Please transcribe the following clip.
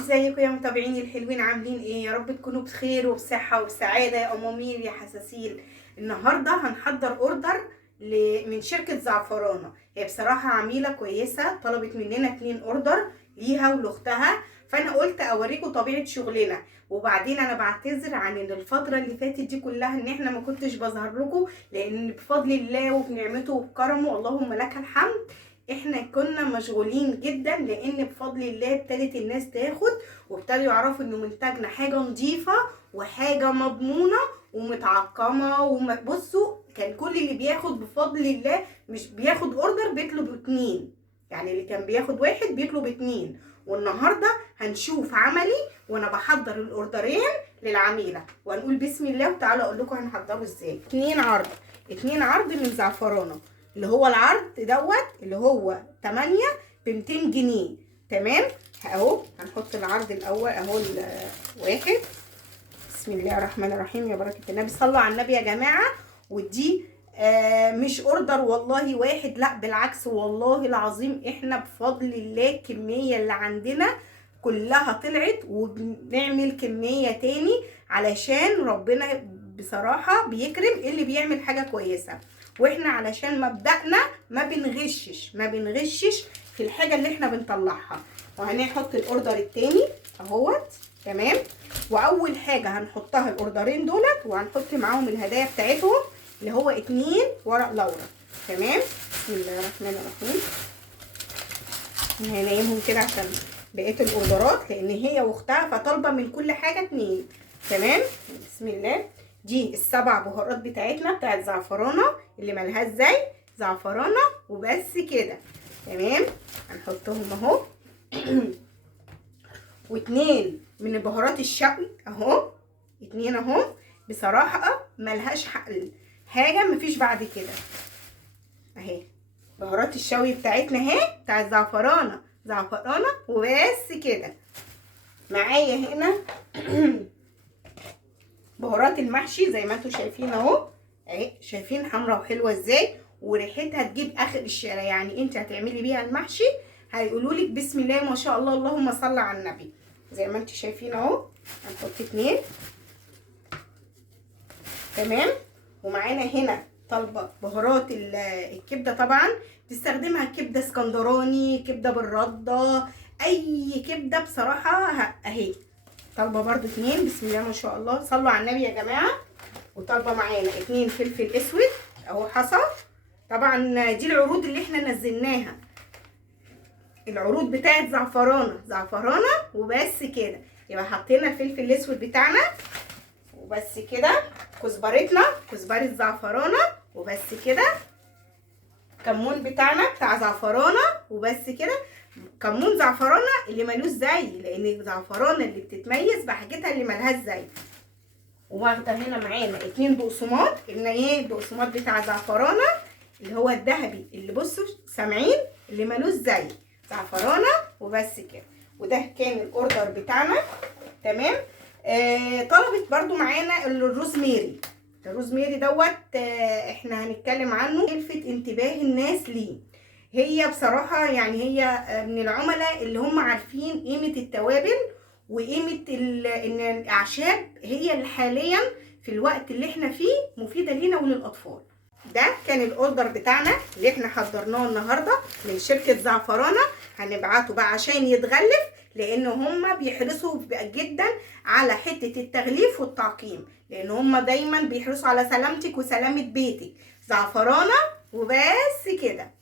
ازيكم يا متابعيني الحلوين؟ عاملين ايه؟ يا رب تكونوا بخير وبصحه وبسعاده يا امامير يا حساسيل. النهارده هنحضر اوردر من شركه زعفرانه. هي بصراحه عميله كويسه، طلبت مننا 2 اوردر ليها ولاختها، فانا قلت اوريكم طبيعه شغلنا. وبعدين انا بعتذر عن ان الفتره اللي فاتت دي كلها ان احنا ما كنتش بظهر لكم، لان بفضل الله وبنعمته وبكرمه اللهم لك الحمد احنا كنا مشغولين جدا، لان بفضل الله ابتدت الناس تاخد وابتدوا يعرفوا ان منتجنا حاجه نظيفه وحاجه مضمونه ومتعقمه. بصوا، كان كل اللي بياخد بفضل الله مش بياخد اوردر بيطلب 2، يعني اللي كان بياخد 1 بيطلب 2. والنهارده هنشوف عملي وانا بحضر الاوردرين للعميله، وهنقول بسم الله وتعالى اقول لكم هنحضره ازاي. 2 عرض من زعفرانه، اللي هو العرض دوت اللي هو 8 ب 200 جنيه. تمام اهو. هنحط العرض الاول اهو الواحد. بسم الله الرحمن الرحيم، يا بركه النبي، صلوا على النبي يا جماعه. ودي مش اوردر والله واحد، لا بالعكس والله العظيم احنا بفضل الله الكميه اللي عندنا كلها طلعت، وبنعمل كميه تاني علشان ربنا بصراحه بيكرم اللي بيعمل حاجه كويسه. واحنا علشان مبدأنا ما بنغشش في الحاجه اللي احنا بنطلعها. وهنحط الاوردر التاني اهوت. تمام. واول حاجه هنحطها الاوردرين دولت، وهنحط معاهم الهدايا بتاعتهم اللي هو 2 ورق لورا. تمام. بسم الله الرحمن الرحيم. هننيمهم كده عشان بقيه الاوردرات، لان هي واختها فطالبه من كل حاجه 2. تمام. بسم الله. دي ال7 بهارات بتاعتنا بتاعت زعفرانه اللي ملهاش زي زعفرانه وبس كده. تمام. هنحطهم اهو. و2 من البهارات الشوي اهو، 2 اهو. بصراحه ملهاش حاجه مفيش بعد كده اهي. بهارات الشوي بتاعتنا اهي بتاعت زعفرانه وبس كده. معايا هنا بهارات المحشي زي ما انتم شايفين اهو اهي، شايفين حمرا وحلوه ازاي، وريحتها تجيب اخر الشارع. يعني انت هتعملي بيها المحشي هيقولوا لك بسم الله ما شاء الله اللهم صل على النبي. زي ما انتم شايفين اهو. هنحط 2. تمام. ومعانا هنا طالبه بهارات الكبده، طبعا تستخدمها كبده اسكندراني، كبده بالرده، اي كبده بصراحه اهي. طالبه برده 2. بسم الله ما شاء الله، صلوا على النبي يا جماعه. وطالبه معانا 2 فلفل اسود اهو حصى. طبعا دي العروض اللي احنا نزلناها، العروض بتاعت زعفرانه وبس كده. يبقى حطينا الفلفل الاسود بتاعنا وبس كده، كزبره زعفرانه وبس كده، كمون بتاعنا بتاع زعفرانه وبس كده. كمون زعفرانه اللي ملوش زي، لان الزعفرانه اللي بتتميز بحاجتها اللي ملهاش زي. واخده هنا معانا 2 بقسماط. قلنا ايه؟ البقسماط بتاع زعفرانه اللي هو الذهبي، اللي بصوا سامعين اللي ملوش زي، زعفرانه وبس كده. وده كان الاوردر بتاعنا. تمام. طلبت برضو معانا الروزميري دوت. احنا هنتكلم عنه. لفت انتباه الناس ليه. هي بصراحه يعني هي من العملاء اللي هم عارفين قيمه التوابل وقيمه ان الاعشاب هي اللي حاليا في الوقت اللي احنا فيه مفيده لينا وللاطفال. ده كان الاوردر بتاعنا اللي احنا حضرناه النهارده من شركه زعفرانه. هنبعته بقى عشان يتغلف، لان هم بيحرصوا جدا على حته التغليف والتعقيم، لان هم دايما بيحرصوا على سلامتك وسلامه بيتك. زعفرانه وبس كده.